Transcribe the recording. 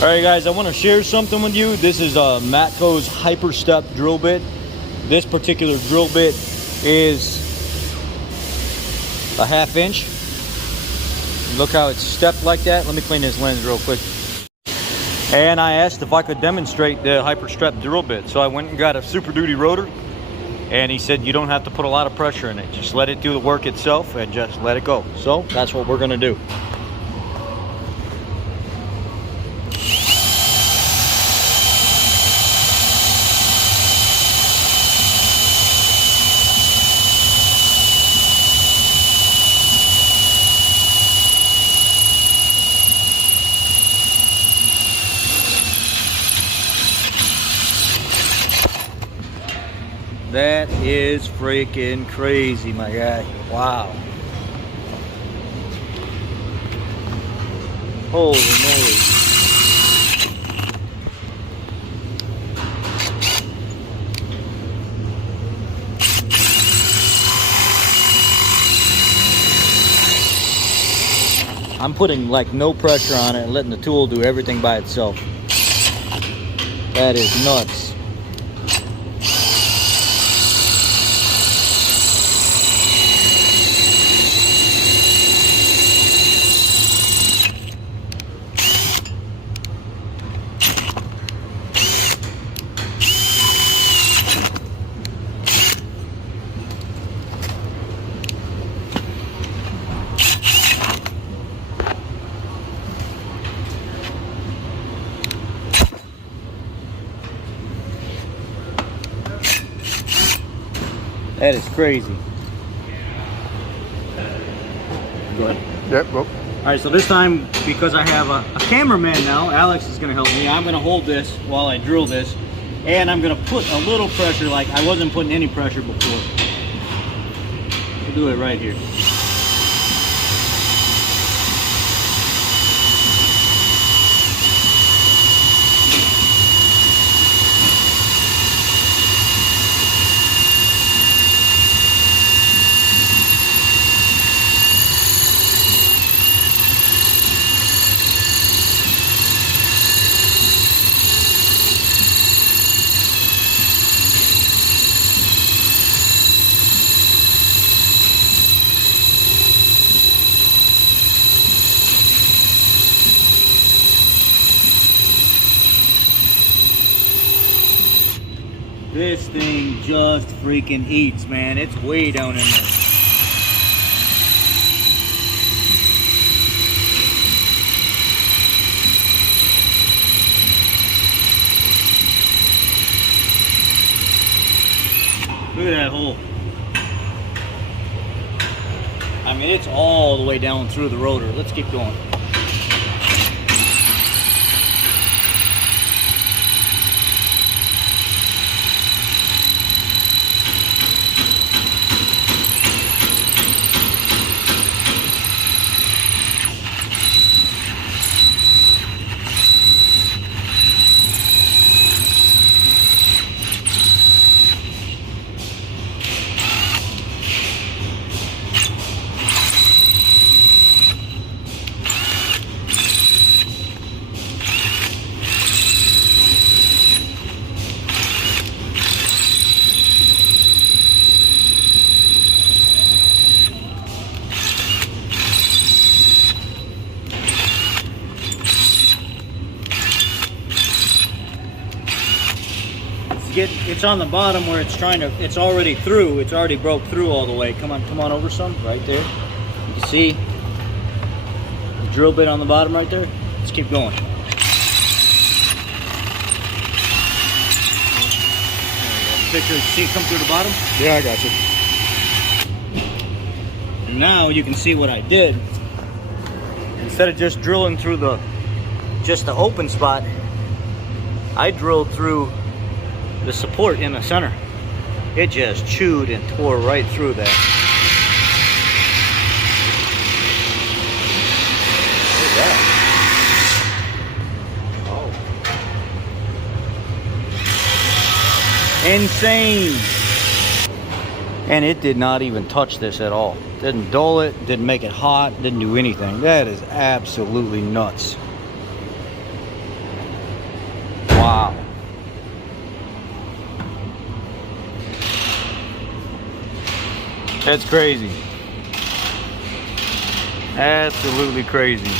All right, guys, I want to share something with you. This is Matco's HyperStep drill bit. This particular drill bit is a 1/2 inch. Look how it's stepped like that. Let me clean this lens real quick. And I asked if I could demonstrate the HyperStep drill bit. So I went and got a Super Duty rotor. And he said, you don't have to put a lot of pressure in it. Just let it do the work itself and just let it go. So that's what we're going to do. That is freaking crazy, my guy. Wow. Holy moly. I'm putting like no pressure on it and letting the tool do everything by itself. That is nuts. That is crazy. Go ahead. Yep. Well. All right, so this time, because I have a cameraman now, Alex is going to help me. I'm going to hold this while I drill this, and I'm going to put a little pressure, like I wasn't putting any pressure before. We'll do it right here. This thing just freaking eats, man. It's way down in there. Look at that hole. I mean, it's all the way down through the rotor. Let's keep going. It's on the bottom where it's it's already through. It's already broke through all the way. Come on over some, right there. You can see the drill bit on the bottom right there. Let's keep going. Picture, see it come through the bottom? Yeah, I got you. And now you can see what I did. Instead of just drilling through the open spot, I drilled through the support in the center. It just chewed and tore right through that. Look at that. Oh. Insane. And it did not even touch this at all. Didn't dull it, didn't make it hot, didn't do anything. That is absolutely nuts. Wow. That's crazy. Absolutely crazy.